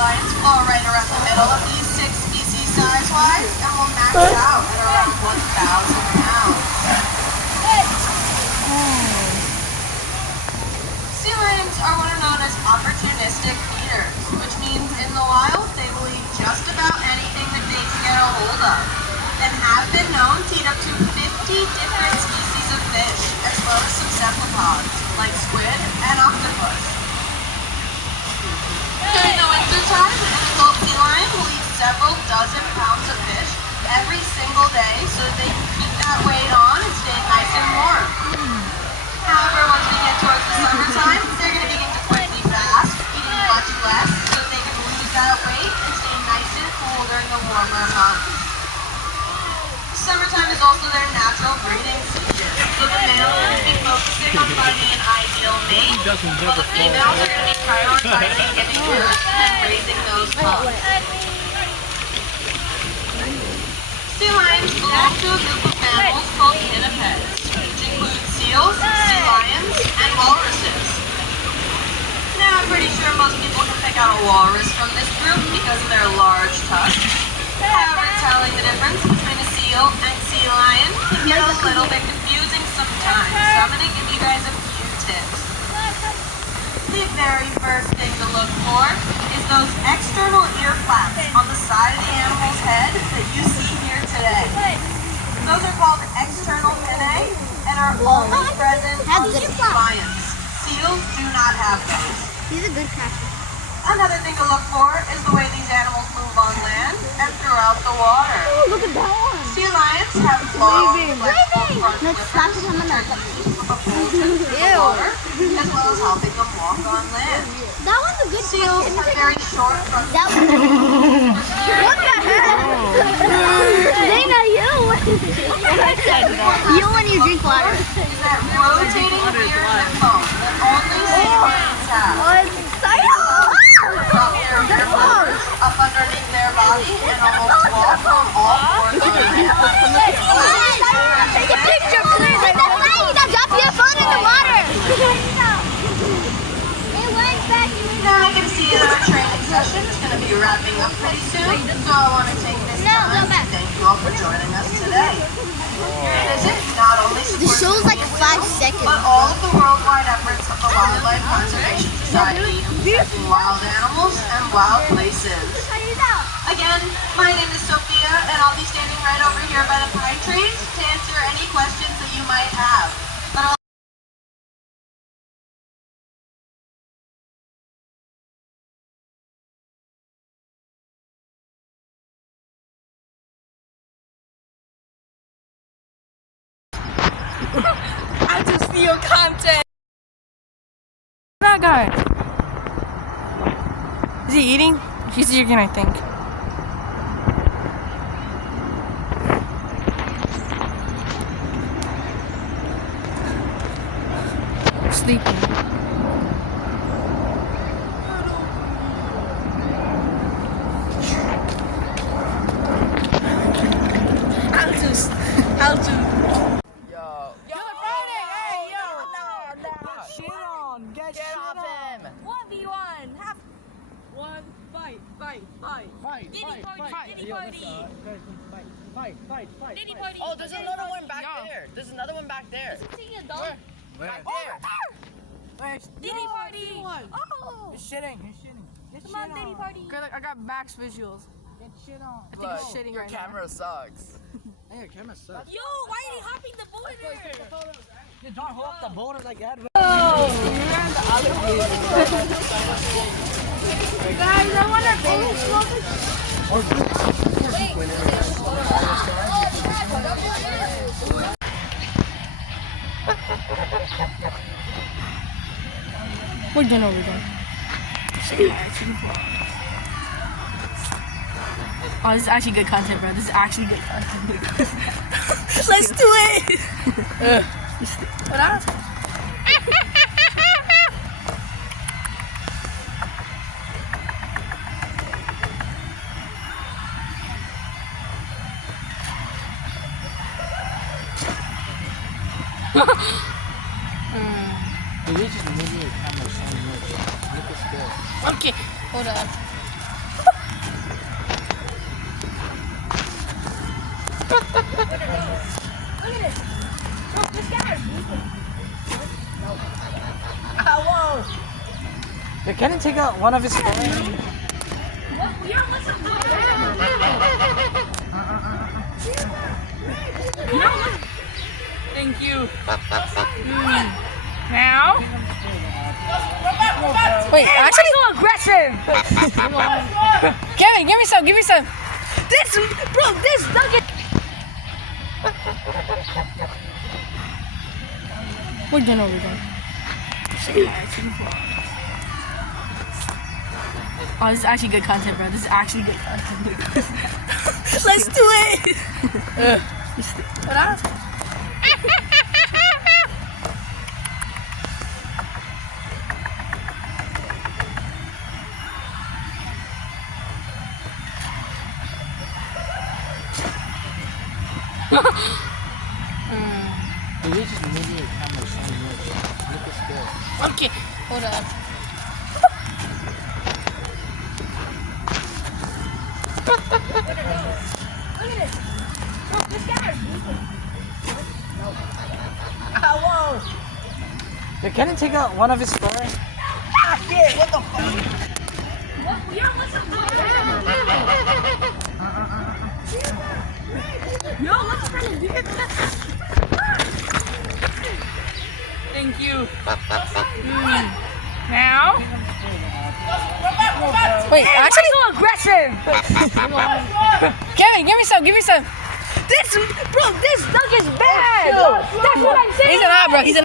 lions fall right around the middle of these 6 species size-wise and will max out at around 1,000 pounds. Sea lions are what are known as opportunistic feeders, which means in the wild they will eat just about anything that they can get a hold of, and have been known to eat up to 50 different species of fish, as well as some cephalopods, like squid and octopus. During the winter time, an adult sea lion will eat several dozen pounds of fish every single day so that they can keep that weight on and stay nice and warm. However, once we get towards the summertime, they're going to begin to quickly fast, eating much less so that they can lose that weight and stay nice and cool during the warmer months. Summertime is also their natural breeding season, so the male is going to be focusing on finding an ideal mate, while the females are going to be prioritizing giving birth and raising those pups. Sea lions belong to a group of mammals called pinnipeds, which include seals, sea lions, and walruses. Now, I'm pretty sure most people can pick out a walrus from this group because of their large tusks. However, telling the difference between a seal and sea lion can get a little bit confusing sometimes, so I'm going to give you guys a few tips. The very first thing to look for is those external ear flaps on the side of the animal's head that you see here today. Those are called external pinnae and are only present on sea lions. Seals do not have those. He's a good catcher. Another thing to look for is the way these animals move on land and throughout the water. Oh, look at that one. Sea lions have long, flexible front Let's slap him on the flippers that can keep them from the water, as well as helping them walk on land. That one's a good Seals have very short front That one. What the heck? Dana, you. You when you drink water. is that rotating weird lip bone that only sea lions have. Oh, I'm excited. Drop their ear feathers up underneath their body and almost walk on all fours on land. Take a picture, please. That's right. Now drop your phone in the water. It went back. Now I can see that our training session is going to be wrapping up pretty soon, so I want to take this time to thank you all for joining us today. Your visit not only The supports show's like 5 seconds. but all of the worldwide efforts of the Wildlife Conservation Society in protecting wild animals and wild places. Again, my name is Sophia, and I'll be standing right over here by the pine trees to answer any questions that you might have. But I'll I just steal content. That guy. Is he eating? He's eating, I think. Sleeping. I'll just. Get off him! 1v1. Half. One. Fight. Oh, there's another one back there. There's another one back there. Where? Back there. Diddy party. Oh. He's shitting. Come on, Diddy party. I got max visuals. Get shit on. I think he's shitting Your right camera sucks. Hey, your camera sucks. Yo, why are you hopping the boulder? You don't hold up the boulder like that. Guys, I want our baby. We're done. Oh, this is actually good content, bro. This is actually good content. Let's do it! What up? You're just moving your camera so much. Look at this. Okay, hold on. Did Kenan take out one of his toys? Thank you. Now? Wait, actually so aggressive. Kevin, give me some, give me some. This nugget. We're done. Oh, this is actually good content, bro. This is actually good content. Let's do it. What else? Dude, you just moving your camera so much. Look at this. Okay, hold up. Did Kenan take out one of his toys? Thank you. Now? Wait, actually so aggressive. Kevin, give me some, give me some. This nugget's bad. That's what I'm saying. He's an eye, bro. He's an